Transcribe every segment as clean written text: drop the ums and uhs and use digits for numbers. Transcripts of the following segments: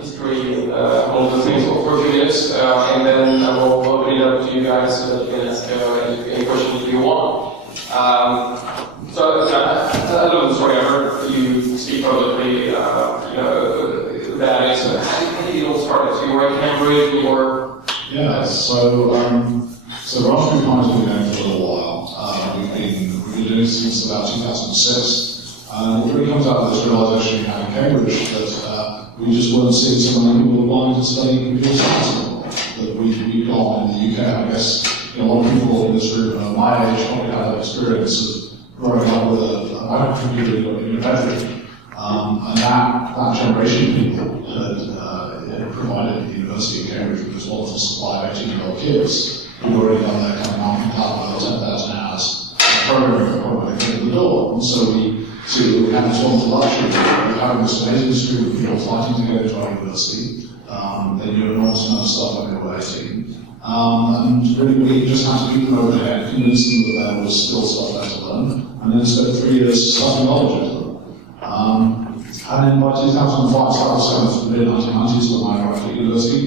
history on the things of Fortunatus, and then I will open it up to you guys so that you can ask any questions you want. So I love the story. I heard you speak publicly. That is, how did it all start? So you were at Cambridge, you were... Yeah, so Raspberry Pi's been going for a little while. We've been doing it since about 2006. It really comes out of this realization we had in Cambridge that we just weren't seeing so many people applying to study computer science that we've got in the UK. I guess a lot of people in this room my age probably had that experience of growing up with a microcomputer in your bedroom. And that generation of people had provided the University of Cambridge with this wonderful supply of 18-year-old kids who were already on their kind of non-compatible with 10,000 hours programming before they came to the door. And so we had this wonderful luxury of having this amazing stream of people fighting to go to our university. They knew an enormous amount of stuff when they were 18. And really we just had to keep them over the head, convince them that there was still stuff there to learn, and then spent 3 years studying knowledge with them. And then by 2005, so that was the mid-1990s when I arrived at university,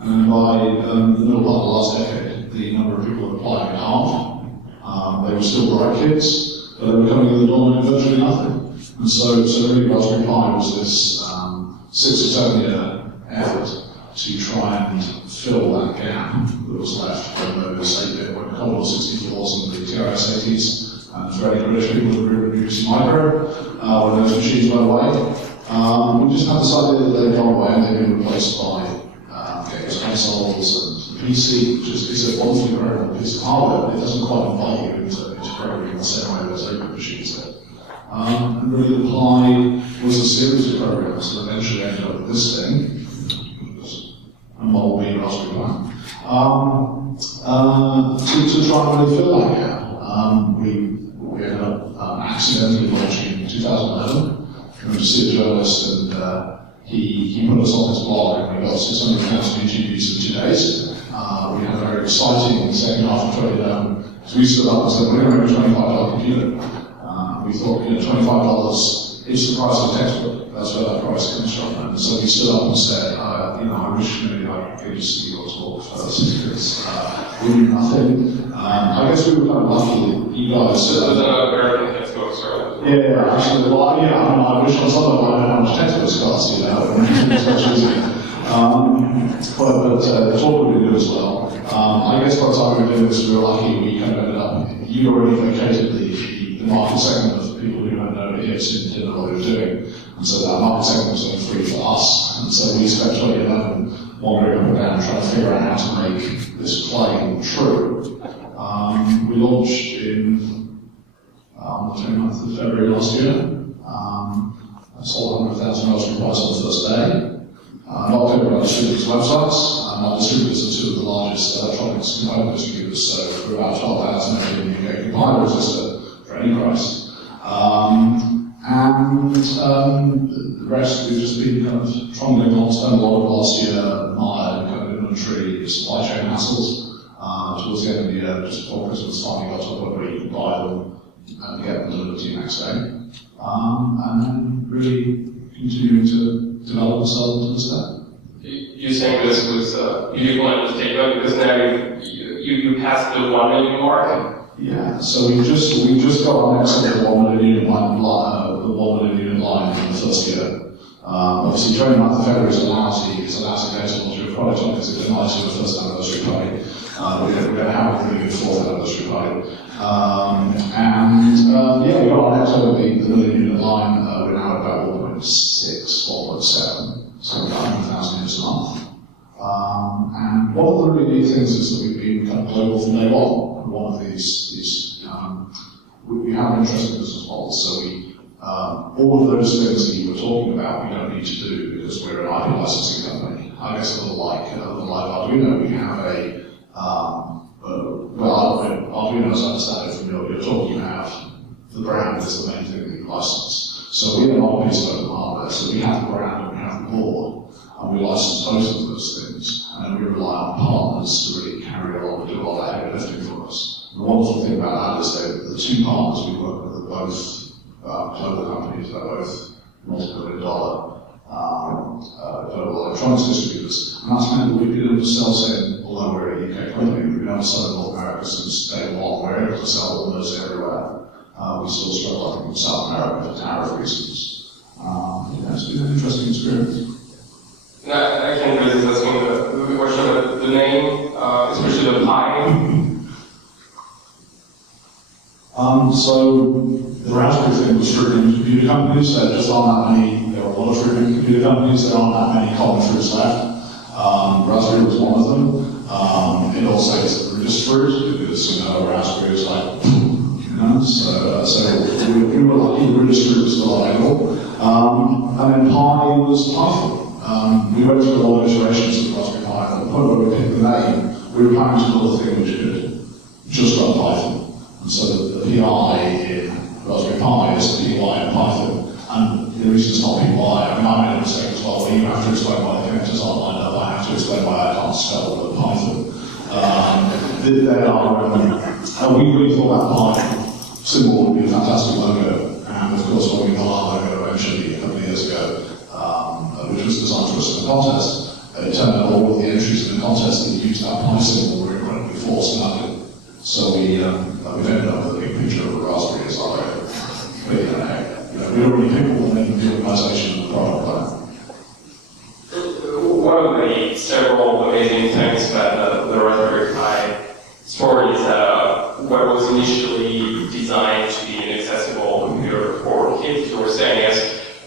and then by the middle part of the last decade, the number of people applying had halved. They were still bright kids, but they were coming in the door and virtually nothing. And so really Raspberry Pi was this 6 or 7 year effort to try and fill that gap that was left when those 8-bit, when Commodore 64s and the TRS-80s and very British people who were producing micro, when those machines went away. We just had this idea that they'd gone away and they'd been replaced by games consoles and the PC, which is a wonderfully programmable piece of hardware, but it doesn't quite invite you into programming in the same way that open machines did. And really the Pi was a series of programs that eventually ended up with this thing, a Model B Raspberry Pi, to try and really fill that gap. We ended up accidentally launching in 2011. I went to see a journalist and he put us on his blog and we got 600,000 YouTube views in 2 days. We had a very exciting second half of 2011. So we stood up and said, we're going to make a $25 computer. We thought, $25 is the price of a textbook. That's where that price comes from. And so we stood up and said, I wish maybe I could see your talk first because we knew nothing. I guess we were kind of lucky that you guys... So there's another American textbooks, right? Yeah, actually, I wish on some of them I know how much textbooks cost, it's much easier. But the talk would be good as well. I guess by the time we were doing this, we were lucky we kind of ended up... You'd already vacated the market segment of people who had no idiots who didn't know what they were doing. And so that market segment was only free for us. And so we spent 2011 wandering up and down trying to figure out how to make this claim true. We launched in the 29th of February last year. I sold 100,000 Raspberry Pis on the first day. Not only by distributors' websites, our distributors are 2 of the largest electronics component distributors, so we're about 12,000 every UK compiler resistor for any price. And the rest we've just been kind of trundling on, spent a lot of last year mired kind of inventory, supply chain hassles. Towards the end of the year, just before Christmas, finally got to a point where you could buy them and get them delivered to you next day. And then really continuing to develop and sell them to this day. You're saying this was, you didn't want to take up because now you passed the 1 million mark? Yeah, so we just got our next sort of 1 million unit line, the 1 million unit line in the first year. Obviously, 29th of February is a lousy date to launch your product on because it denies you the first anniversary party. We're going to have a really good 4th anniversary party. Yeah, we got our next over the million unit line. We're now at about 1.6, 1.7, so 100,000 units a month. And one of the really neat things is that we've been kind of global from day one. One of these we have an interesting business model, so all of those things that you were talking about, we don't need to do because we're an IP licensing company. I guess a little like Arduino, we have a Arduino, as I understand it from your talk, you have the brand is the main thing that you license. So we have an on-piece of open hardware, so we have the brand and we have the board, and we license both of those things, and we rely on partners to really carry on and do all that heavy lifting for us. The wonderful thing about that is that the 2 partners we work with are both global companies, they're both multi-billion-dollar global electronics distributors, and that's meant that we've been able to sell, say, although we're a UK company, we've been able to sell in North America since day one. We're able to sell almost everywhere. We still struggle, I think, with South America for tariff reasons. It's been an interesting experience. I can resist asking the question about the name, especially the pie. So the Raspberry thing was triggering computer companies. There just aren't that many. There are a lot of triggering computer companies. There aren't that many common fruits left. Raspberry was one of them. It also is a Buddhist fruit because Raspberry is like, so we were lucky. The Buddhist fruit was still available. And then Pi was Python. We went through a lot of iterations of Raspberry Pi. At the point where we picked the name, we were planning to build a thing which could just run Python. And so the PI in Raspberry Pi is the PY in Python. And the reason it's not PY, I made a mistake as well, where you have to explain why the connectors aren't lined up. I have to explain why I can't spell the Python. We really thought that Pi symbol would be a fantastic logo. And of course, when we got our logo eventually, a couple of years ago, which was designed for us in the contest, it turned out all of the entries in the contest that used that Pi symbol were incredibly forced and ugly. So we've ended up with a big picture of a raspberry as our logo. But we already picked all the name of the organisation and the product plan. One of the several amazing things about the Raspberry Pi story is what was initially designed to be an accessible computer for kids, you were saying, as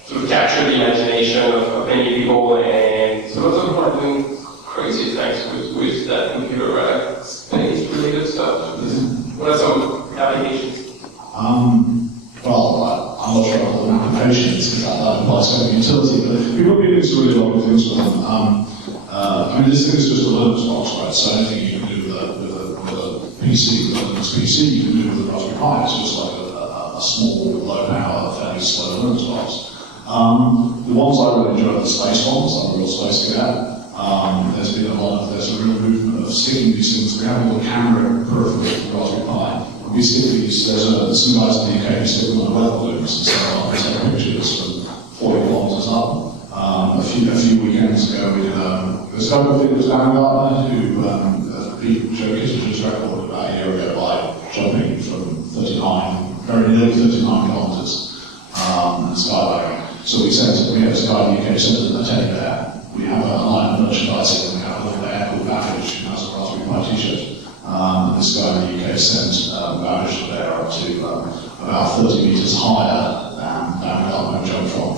to capture the imagination of many people, and so those are doing crazy things with that computer, space-related stuff. What are some applications? Well, I'm not sure about the applications, because that implies some utility, but people have been doing some really lovely things with them. This thing is just a Linux box, right? So anything you can do with a PC, with a Linux PC, you can do with a Raspberry Pi. It's just like a small, low-power, fairly slow Linux box. The ones I really enjoy are the space ones. I'm a real space guy. There's a real movement of sticking these things. We have a little camera peripheral for the Raspberry Pi. We stick these, there's some guys in the UK who stick them on weather balloons and so on, take pictures from 40 kilometres up. A few weekends ago, we did this guy called Felix Baumgartner who beat Joe Kittinger's record about a year ago by jumping from 39, very nearly 39 kilometres and skydiving. So we have this guy in the UK sent a teddy bear. We have a line of merchandising, and we have a little bear called Babbage who has a Raspberry Pi t-shirt. This guy in the UK sent Babbage the bear up to about 30 metres higher than Baumgartner jumped from.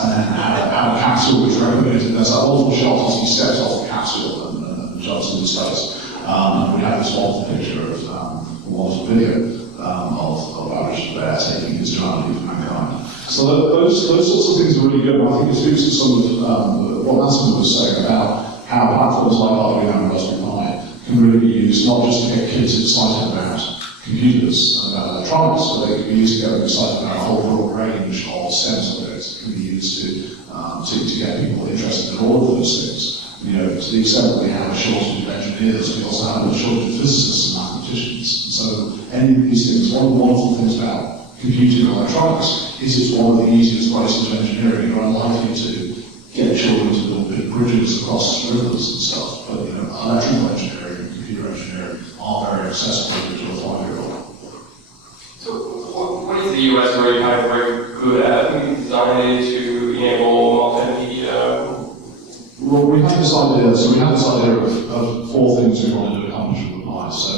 And then had a capsule which replicated. There's that wonderful shot as he steps off the capsule and jumps into space. And we have this wonderful picture of a wonderful video of Babbage the bear taking his journey with mankind. So those sorts of things are really good. And I think it speaks to some of what Nansen was saying about how platforms like Hardwired and Raspberry Pi can really be used not just to get kids excited about computers and about electronics, but they can be used to get them excited about a whole broad range of STEM subjects. It can be used to get people interested in all of those things. To the extent that we have a shortage of engineers, we also have a shortage of physicists and mathematicians. And so any of these things, one of the wonderful things about computing and electronics is it's one of the easiest places of engineering. You're unlikely to get children to build big bridges across rivers and stuff, but electrical engineering and computer engineering are very accessible to a 5-year-old. So what is the US very good at? We designed it to enable multimedia. Well, we had this idea of 4 things we wanted to accomplish with the Pi. So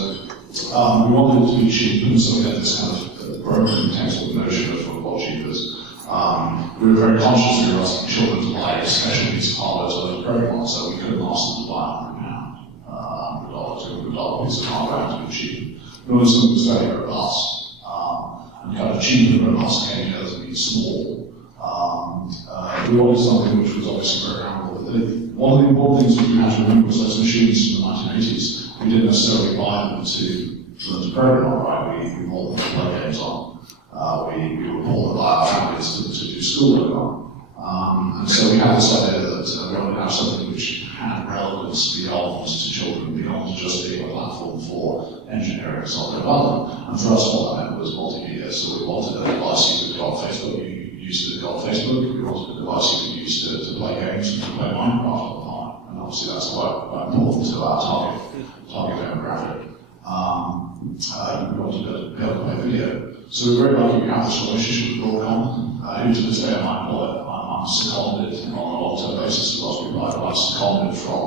we wanted it to be cheap, and so we had this kind of broken textbook notion of what cheap is. We were very conscious we were asking children to buy a special piece of hardware to learn to program, so we couldn't ask them to buy £100, $200 piece of hardware to be cheap. We wanted something that was very robust, and kind of cheap and robust came together to be small. We wanted something which was obviously programmable. One of the important things you have to remember was those machines from the 1980s, we didn't necessarily buy them to learn to program on, right? We bought them to play games on. We were bought by our families to do schoolwork on. And so we had this idea that we wanted to have something which had relevance beyond to children, beyond just being a platform for engineering and software development. And for us, what that meant was multimedia. So we wanted a device you could go on Facebook, you use it on Facebook, we wanted a device you could use to play games and to play Minecraft online. And obviously that's quite important to our target demographic. We wanted to be able to play video. So we're very lucky we have this relationship with Broadcom, who to this day I'm employed. I'm seconded on a long-term basis to Raspberry Pi, but I'm seconded from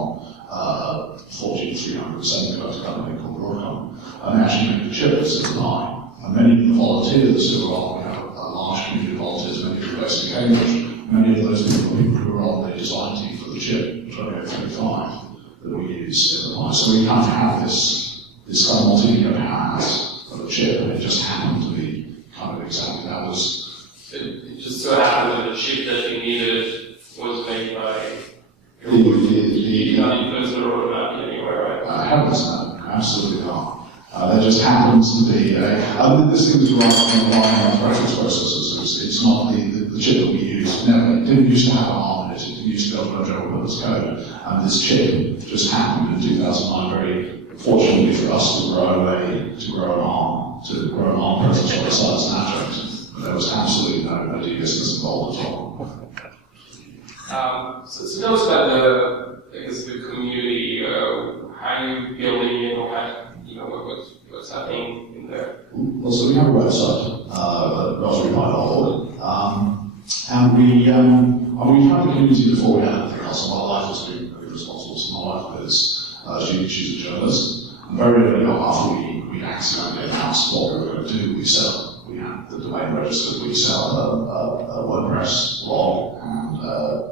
Fortune 370 company called Broadcom. And they actually make the chip that's in the line. And many of the volunteers who are on, we have a large community of volunteers, many who are based in Cambridge, many of those people who are on the design team for the chip, 2835, that we use in the line. So we kind of have this kind of multi-media powerhouse of a chip, and it just happened to be kind of exactly that was. It just so happened that the chip that you needed was made by The influence the roadmap anywhere, right? Heavens no, absolutely not. There just happens to be this thing was right on the line of graphics processors. It's not the chip that we use. Never, it didn't used to have an ARM in it. It used to be able to run general purpose code. And this chip just happened in 2009, very fortunately for us, to grow an ARM processor the size of Snapchat. But there was absolutely no business involved at all. So tell us about the community. How are you building it, or what's happening in there? Well, so we have a website, raspberrypi.org, and we've had the community before we had anything else. And my life has been really responsible. So my wife is she's a journalist, and very early on after we accidentally announced what we were going to do, we had the domain registered. We sell a WordPress blog and a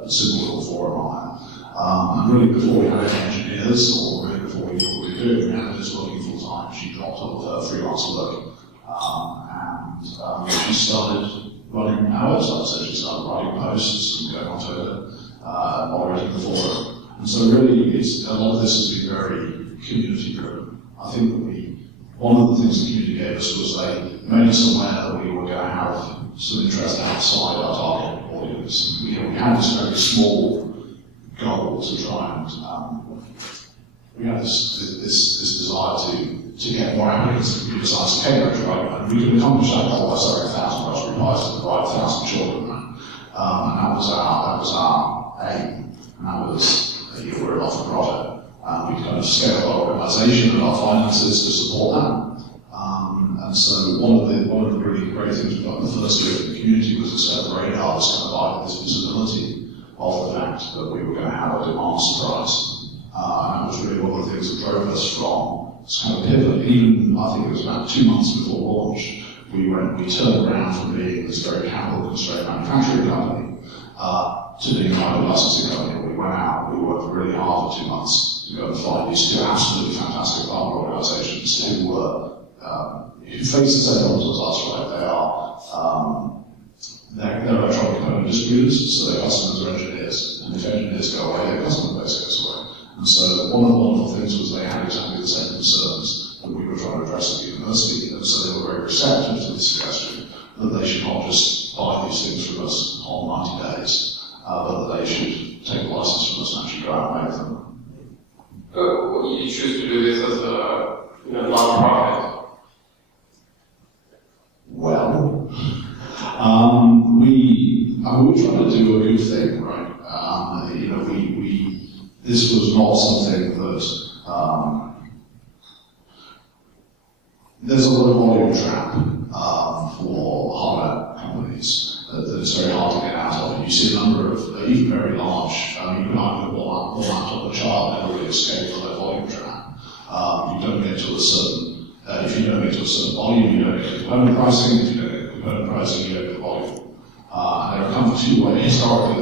simple little forum on it. And really before we had any engineers, or really before we knew what we were doing, we had this working full time. She dropped off her freelance work, and she started running our website. So she started writing posts and going on Twitter, moderating the forum. And so really, a lot of this has been very community driven. I think that one of the things the community gave us was they made us aware that we were going to have some interest outside our target audience. We had this very small goal to try and we had this desire to get more applicants to computer science in Cambridge, right? And we could accomplish that goal by selling 1,000 Raspberry Pis to provide 1,000 children. And that was our aim. And that was we're a not-for-profit. We kind of scaled our organisation and our finances to support that. And so one of the really great things we got in the first year of the community was to set the radar to kind of provide this visibility of the fact that we were going to have a demand surprise. And that was really one of the things that drove us from this kind of pivot. Even, I think it was about 2 months before launch, we turned around from being this very capital-constrained manufacturing company to being a private licensing company. We went out, we worked really hard for 2 months to go and find these two absolutely fantastic partner organisations who face the same problems as us, right? They're electronic component distributors, so their customers are engineers, and if engineers go away, their customer base goes away. And so one of the wonderful things was they had exactly the same concerns that we were trying to address at the university, and so they were very receptive to the suggestion that they should not just buy these things from us on 90 days, but that they should take a license from us and actually go out and make them. Well, you choose to do this as a non-profit. Well, we were trying to do a good thing, right? This was not something that there's a lot of volume trap for hardware companies that it's very hard to get out of. You see a number of even very large. You can argue one laptop a child never really escape from that volume trap. You don't get to a certain. If you don't get to a certain volume, you don't get component pricing. If you don't get component pricing, you don't get volume. There are kind of two ways. Historically,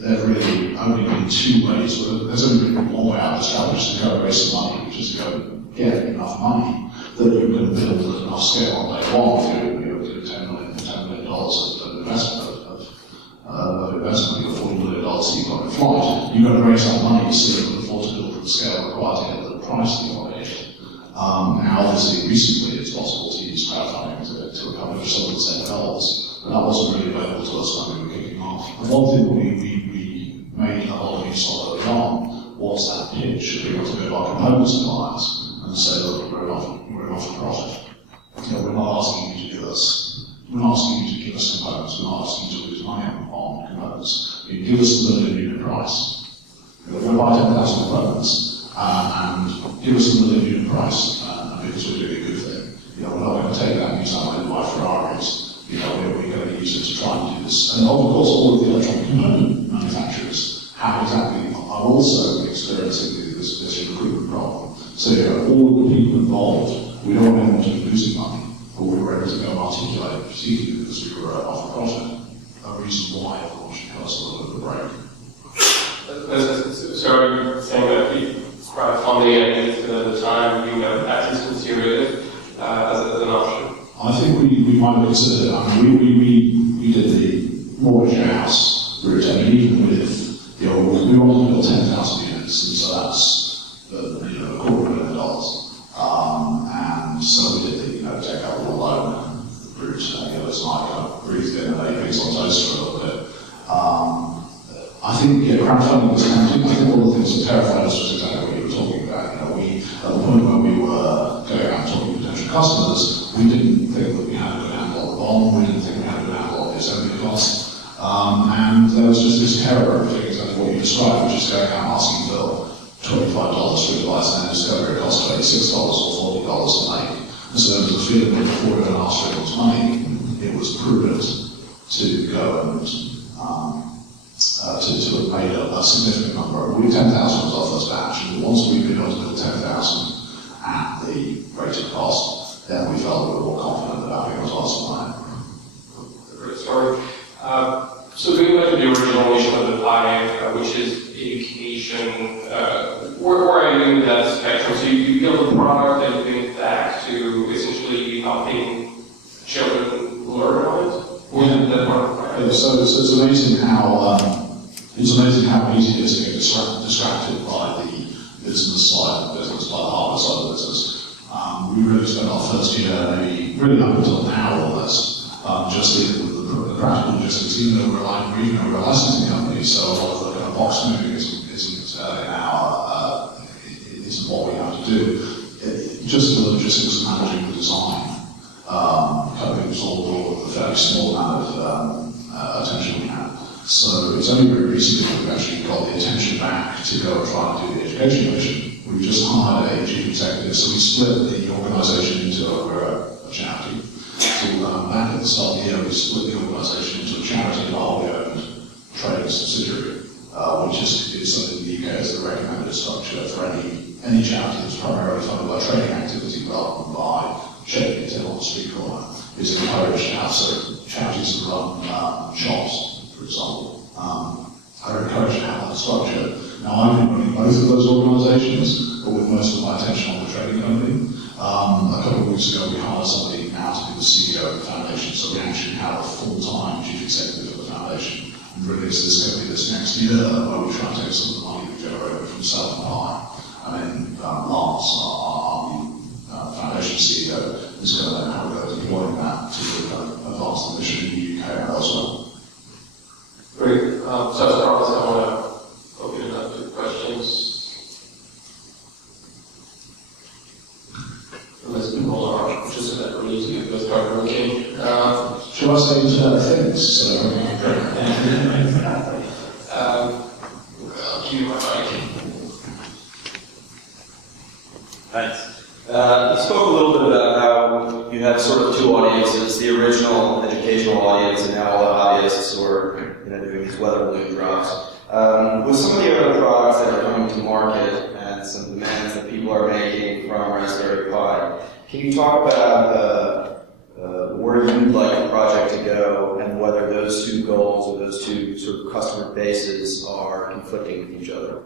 there've really only been two ways. There's only been one way out of this, which is to go and raise some money, which is to go get enough money that you can build at enough scale on day one. You $10 million of investment or $40 million that you've got in flight. You've got to raise that money so you can afford to build at the scale required to get the price that you want to hit. Now, obviously, recently it's possible to use crowdfunding to accomplish some of the same goals, but that wasn't really available to us when we were kicking off. And one thing that we made a lot of use of early on was that pitch. We want to go to our component suppliers and say, look, we're not for profit. We're not asking you to give us we're not asking you to give us components, we're not asking you to lose money on components. You give us the million unit price. We're going to buy 10,000 components and give us the million unit price because we're doing a good thing. We're not going to take that and use that money to buy Ferraris. We're going to use it to try and do this. And of course, all of the electronic component manufacturers are also experiencing this recruitment problem. So all of the people involved, we don't want anyone to be losing money, but we were able to go and articulate, particularly because we were off the profit, a reason why everyone should cut us a little bit of a break. So are you saying that the crowdfunding at the time you at least considered it as an option? I think we might have considered it. I mean, we did the mortgage house route, even with we wanted to build 10,000 units, and so that's $250 million. And so we did the take out the loan route. It's like kind of breathed in and made things on toast for a little bit. I think crowdfunding was tempting. I think all the things that terrified us was exactly what you were talking about. At the point when we were going out and talking to potential customers, we didn't think that we had a good handle on the bond, we didn't think we had a good handle on the assembly costs, and there was just this terror of doing exactly what you described, which is going out and asking Bill $25 for a device and then discover it costs $26 or $40 to make. And so there was a feeling that before we were going to ask for everyone's money, it was prudent to go and to have made a significant number. 10,000 was our first batch, and once we'd been able to build 10,000 at the rated cost, then we felt we were more confident about being able to ask for money. Great story. So going back to the original mission of the pie, which is education, where are you in that spectrum? So you build a product and you bring it back to essentially helping children learn on it? Or is it that part of the product? Yeah, so it's amazing how easy it is to get distracted by the business side of the business, by the hardware side of the business. We really spent our first year, maybe really up until now on this, just dealing with the practical logistics, even though we're a licensing company, so a lot of the kind of box moving isn't what we have to do. Just the logistics of managing the design, coping with all the fairly small amount of attention we had. So it's only very recently that we've actually got the attention back to go and try and do the education mission. We've just hired a chief executive, so we split the organisation into a charity. So back at the start of the year, we split the organisation into a charity and a wholly owned trading subsidiary, which is something in the UK is the recommended structure for any charity that's primarily funded by trading activity rather than by shaking it in on the street corner. It's encouraged to have certain charities that run shops, for example, are encouraged to have that structure. Now, I've been running both of those organisations, but with most of my attention on the trading company. A couple of weeks ago, we hired somebody now to be the CEO of the foundation, so we actually have a full-time chief executive of the foundation. And really, it's this going to be this next year where we try and take some of the money we generated from selling pie. I mean, Lance, our new foundation CEO, is going to then have a go at deploying that to advance the mission in the UK and elsewhere. Great. So as far as I want to open it up to questions. Unless people are interested in that release, let's start working. Shall I say Internet of Things? I'll give you my mic. Thanks. You spoke a little bit about how you have sort of two audiences, the original educational audience and now all the hobbyists who are doing these weather balloon drops. With some of the other products that are coming to market and some demands that people are making from Raspberry Pi, can you talk about where you'd like the project to go and whether those two goals or those two sort of customer bases are conflicting with each other?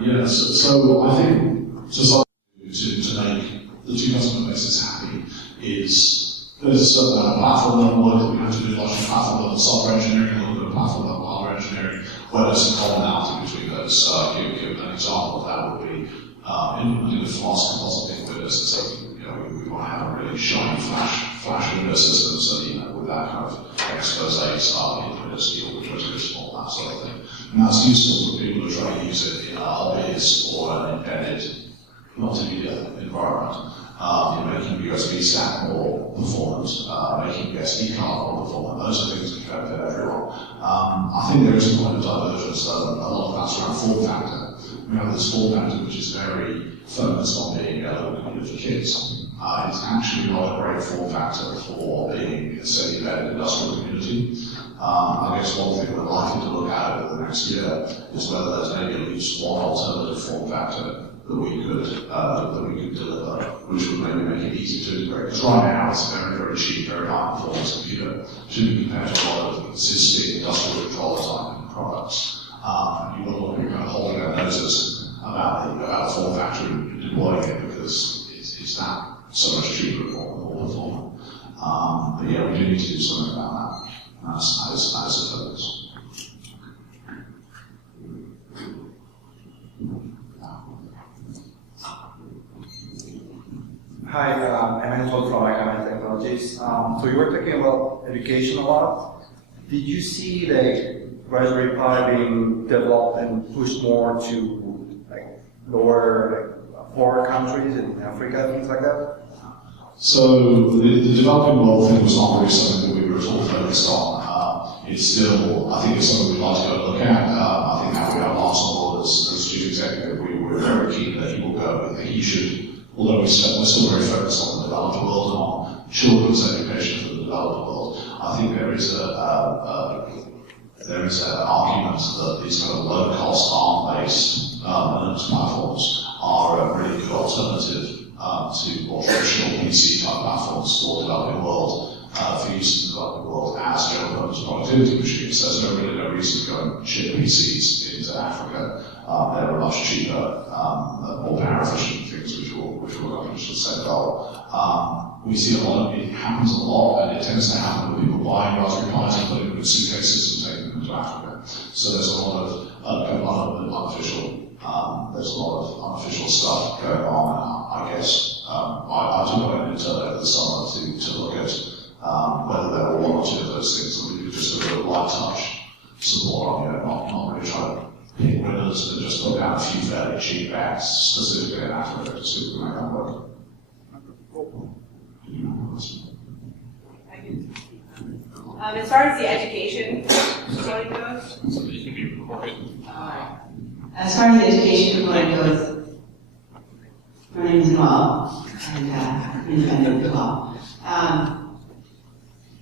Yes, so I think to make the two customer bases happy is there's a certain amount of platform level work that we have to do, like platform level software engineering, a little bit of platform level hardware engineering, where there's some commonality between those. Give an example of that would be implementing a fast composite window system. We want to have a really shiny flash window system, so with that kind of expose style window steel, which was visible, that sort of thing. And that's useful for people who are trying to use it in a hobbyist or an embedded multimedia environment. Making USB stack more performant, making the SD card more performant. Those are things which benefit everyone. I think there is a point of divergence, though, a lot of that's around form factor. We have this form factor which is very focused on being a local computer for kids. It's actually not a great form factor for being a steady-bedded industrial community. I guess one thing we're likely to look at over the next year is whether there's maybe at least one alternative form factor that we could deliver, which would maybe make it easy to integrate. Because right now it's a very, very cheap, very high performance computer, particularly compared to a lot of existing industrial controller type products. You wouldn't want to be kind of holding their noses about the form factor and deploying it because it's that so much cheaper and more performant. But yeah, we do need to do something about that. That is a focus. Hi, I'm Anton from Economic Technologies. So you were talking about education a lot. Did you see the Raspberry Pi being developed and pushed more to like lower, poorer countries in Africa, things like that? So the developing world thing was not really something that we were at all focused on. It's still, I think it's something we'd like to go and look at. I think now we have Lars on board as chief executive, we were very keen that he will go. I think he should, although we're still very focused on the developed world and on children's education for the developed world, I think there is an argument that these kind of low-cost ARM-based Linux platforms are a really good alternative to more traditional PC-type platforms for the developing world, for use in the developing world as general purpose productivity machines. So there's really no reason to go and ship PCs into Africa. They're much cheaper, more power efficient things which will accomplish the same goal. We see a lot of it happens a lot, and it tends to happen with people buying Raspberry Pis and putting them in suitcases and taking them to Africa. So there's a lot of unofficial stuff going on. I guess I took on an intern over the summer to look at whether there were one or two of those things that we could just do a little light touch support on, not really try to pick winners, but just put down a few fairly cheap bets specifically in Africa to see if we can make that work. As far as the education component goes, as far as the education component goes, my name is Noel, and I'm independent as well.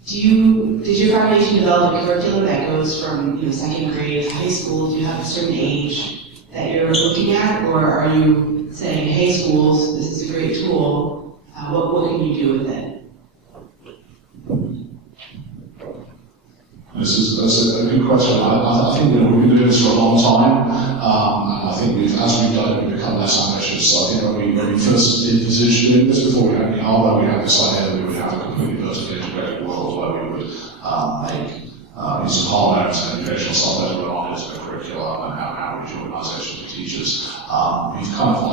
Did your foundation develop a curriculum that goes from second grade to high school? Do you have a certain age that you're looking at, or are you saying, hey schools, this is a great tool, what can you do with it? That's a good question. I think we've been doing this for a long time, and I think as we've done it, we've become less ambitious. So I think when we first did doing this, before we had any hardware, we had this idea that we would have a completely vertically integrated world where we would make use of hardware and educational software to run on into the curriculum and how we organizations and teachers. We've kind of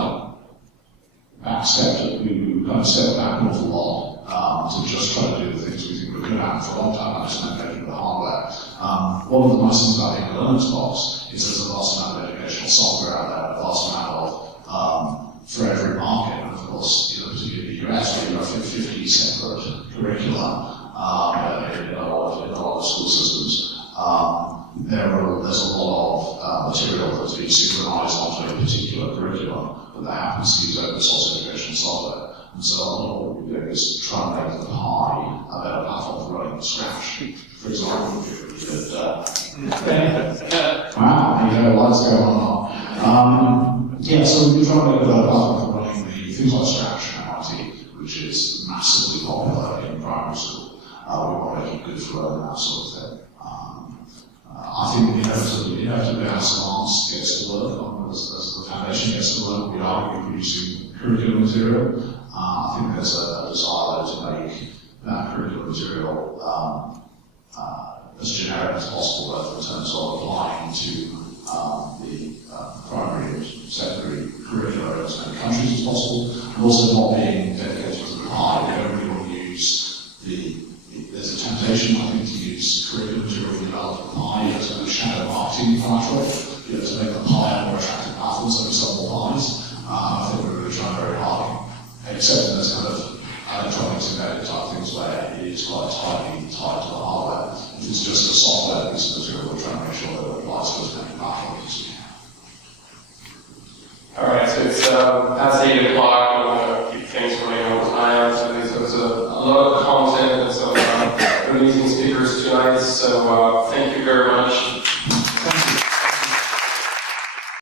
we've kind of stepped back an awful lot to just try to do the things we think we're good at for a long time, and just engaging with the hardware. One of the nice things about the Linux box is there's a vast amount of educational software out there, a vast amount of for every market, and of course, particularly in the US, where you have 50 separate curricula in a lot of school systems. There's a lot of material that's being synchronized onto a particular curriculum, but that happens to use open source educational software. And so a lot of what we're doing is trying to make the Pi a better platform for running from scratch. For example, wow, what's going on? Yeah, so we're trying to make a better platform for running the things like Scratch and MIT, which is massively popular in primary school. We want to make it good for learning that sort of thing. I think inevitably as advanced gets to work, as the foundation gets to work, we are reproducing curriculum material. I think there's a desire to make that curriculum material as generic as possible, both in terms of applying to the primary and secondary curricula in as many countries as possible, and also not being dedicated to the Pi. We don't really want to use there's a temptation, I think, to use curriculum material developed with Pi as a shadow marketing collateral, to make the Pi a more attractive platform so we sell more Pis. I think we're really trying very hard, except in this kind of electronics embedded type things is quite tightly tied to the hardware. If it's just a software piece of material, we're trying to make sure that it applies to as many platforms as we can. All right, so it's past 8 o'clock. I don't want to keep things running over time. So there's a lot of content and some amazing speakers tonight. So